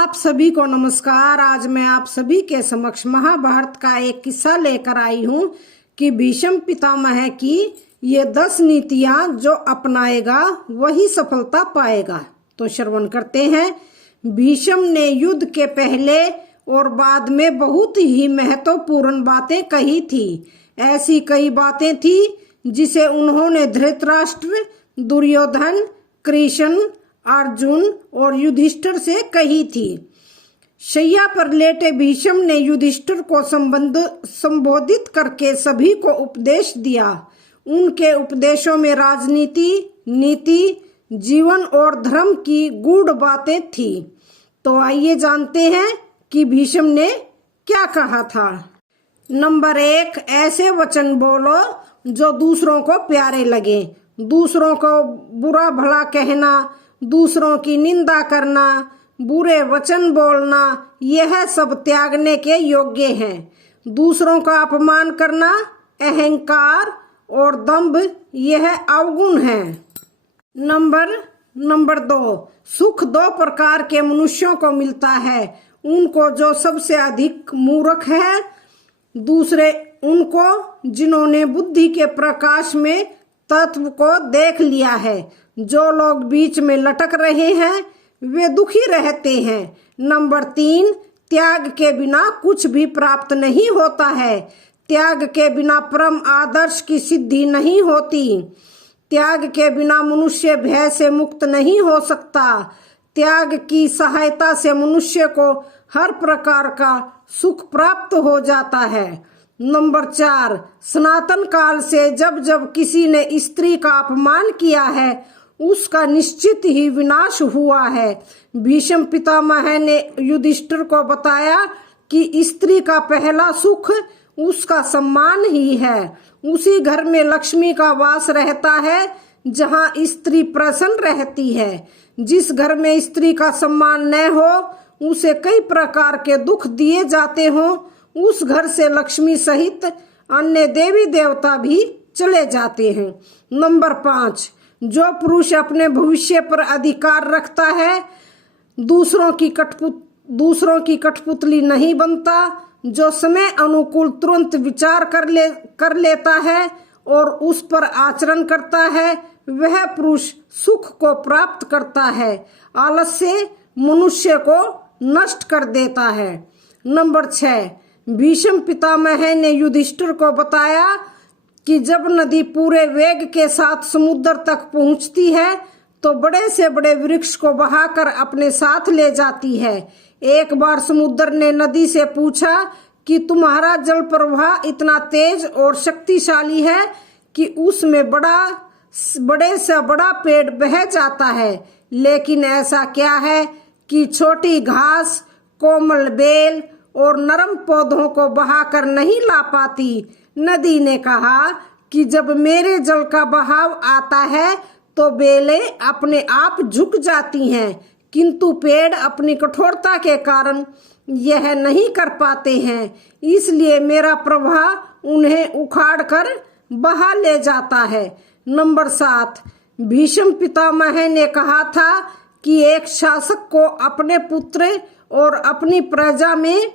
आप सभी को नमस्कार। आज मैं आप सभी के समक्ष महाभारत का एक किस्सा लेकर आई हूँ कि भीष्म पितामह की ये 10 नीतियां जो अपनाएगा वही सफलता पाएगा। तो श्रवण करते हैं। भीष्म ने युद्ध के पहले और बाद में बहुत ही महत्वपूर्ण बातें कही थी। ऐसी कई बातें थी जिसे उन्होंने धृतराष्ट्र, दुर्योधन, कृष्ण, अर्जुन और युधिष्ठिर से कही थी। शैया पर लेटे भीष्म ने युधिष्ठिर को संबोधित करके सभी को उपदेश दिया। उनके उपदेशों में राजनीति, नीति, जीवन और धर्म की गूढ़ बातें थी। तो आइए जानते हैं कि भीष्म ने क्या कहा था। नंबर 1, ऐसे वचन बोलो जो दूसरों को प्यारे लगे। दूसरों को बुरा भला कहना, दूसरों की निंदा करना, बुरे वचन बोलना, यह सब त्यागने के योग्य हैं। दूसरों का अपमान करना, अहंकार और दंभ, यह अवगुण है। नंबर 2, सुख 2 प्रकार के मनुष्यों को मिलता है। उनको जो सबसे अधिक मूर्ख है, दूसरे उनको जिन्होंने बुद्धि के प्रकाश में तत्व को देख लिया है। जो लोग बीच में लटक रहे हैं वे दुखी रहते हैं। नंबर 3, त्याग के बिना कुछ भी प्राप्त नहीं होता है। त्याग के बिना परम आदर्श की सिद्धि नहीं होती। त्याग के बिना मनुष्य भय से मुक्त नहीं हो सकता। त्याग की सहायता से मनुष्य को हर प्रकार का सुख प्राप्त हो जाता है। नंबर 4, सनातन काल से जब जब किसी ने स्त्री का अपमान किया है उसका निश्चित ही विनाश हुआ है। भीष्म पितामह ने युधिष्ठिर को बताया कि स्त्री का पहला सुख उसका सम्मान ही है। उसी घर में लक्ष्मी का वास रहता है जहां स्त्री प्रसन्न रहती है। जिस घर में स्त्री का सम्मान न हो, उसे कई प्रकार के दुख दिए जाते हों, उस घर से लक्ष्मी सहित अन्य देवी देवता भी चले जाते हैं। नंबर 5, जो पुरुष अपने भविष्य पर अधिकार रखता है, दूसरों की कठपुतली नहीं बनता, जो समय अनुकूल तुरंत विचार कर लेता है और उस पर आचरण करता है, वह पुरुष सुख को प्राप्त करता है। आलस्य मनुष्य को नष्ट कर देता है। नंबर 6, भीष्म पितामह ने युधिष्ठिर को बताया कि जब नदी पूरे वेग के साथ समुद्र तक पहुंचती है तो बड़े से बड़े वृक्ष को बहाकर अपने साथ ले जाती है। एक बार समुद्र ने नदी से पूछा कि तुम्हारा जल प्रवाह इतना तेज और शक्तिशाली है कि उसमें बड़े से बड़ा पेड़ बह जाता है, लेकिन ऐसा क्या है कि छोटी घास, कोमल बेल और नरम पौधों को बहाकर नहीं ला पाती। नदी ने कहा कि जब मेरे जल का बहाव आता है तो बेलें अपने आप झुक जाती हैं, किंतु पेड़ अपनी कठोरता के कारण यह नहीं कर पाते हैं, इसलिए मेरा प्रवाह उन्हें उखाड़ कर बहा ले जाता है। नंबर 7, भीष्म पितामह ने कहा था कि एक शासक को अपने पुत्र और अपनी प्रजा में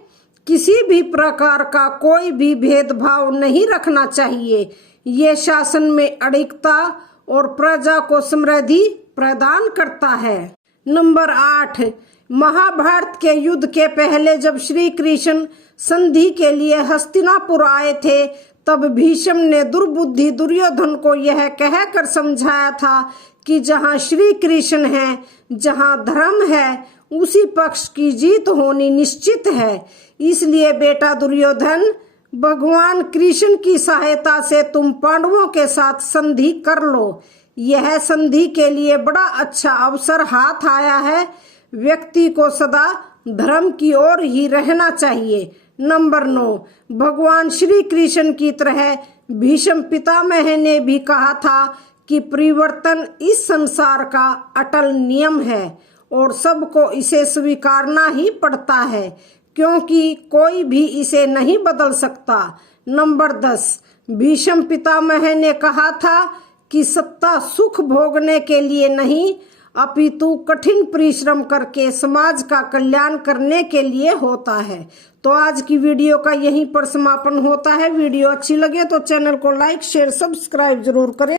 किसी भी प्रकार का कोई भी भेदभाव नहीं रखना चाहिए। ये शासन में अडिगता और प्रजा को समृद्धि प्रदान करता है। नंबर 8, महाभारत के युद्ध के पहले जब श्री कृष्ण संधि के लिए हस्तिनापुर आए थे, तब भीष्म ने दुर्बुद्धि दुर्योधन को यह कहकर समझाया था कि जहाँ श्री कृष्ण है, जहाँ धर्म है, उसी पक्ष की जीत होनी निश्चित है। इसलिए बेटा दुर्योधन, भगवान कृष्ण की सहायता से तुम पांडवों के साथ संधि कर लो। यह संधि के लिए बड़ा अच्छा अवसर हाथ आया है। व्यक्ति को सदा धर्म की ओर ही रहना चाहिए। नंबर 9, भगवान श्री कृष्ण की तरह भीष्म पितामह ने भी कहा था कि परिवर्तन इस संसार का अटल नियम है और सबको इसे स्वीकारना ही पड़ता है, क्योंकि कोई भी इसे नहीं बदल सकता। नंबर 10, भीष्म पितामह ने कहा था कि सत्ता सुख भोगने के लिए नहीं, अपितु कठिन परिश्रम करके समाज का कल्याण करने के लिए होता है। तो आज की वीडियो का यहीं पर समापन होता है। वीडियो अच्छी लगे तो चैनल को लाइक शेयर सब्सक्राइब जरूर करें।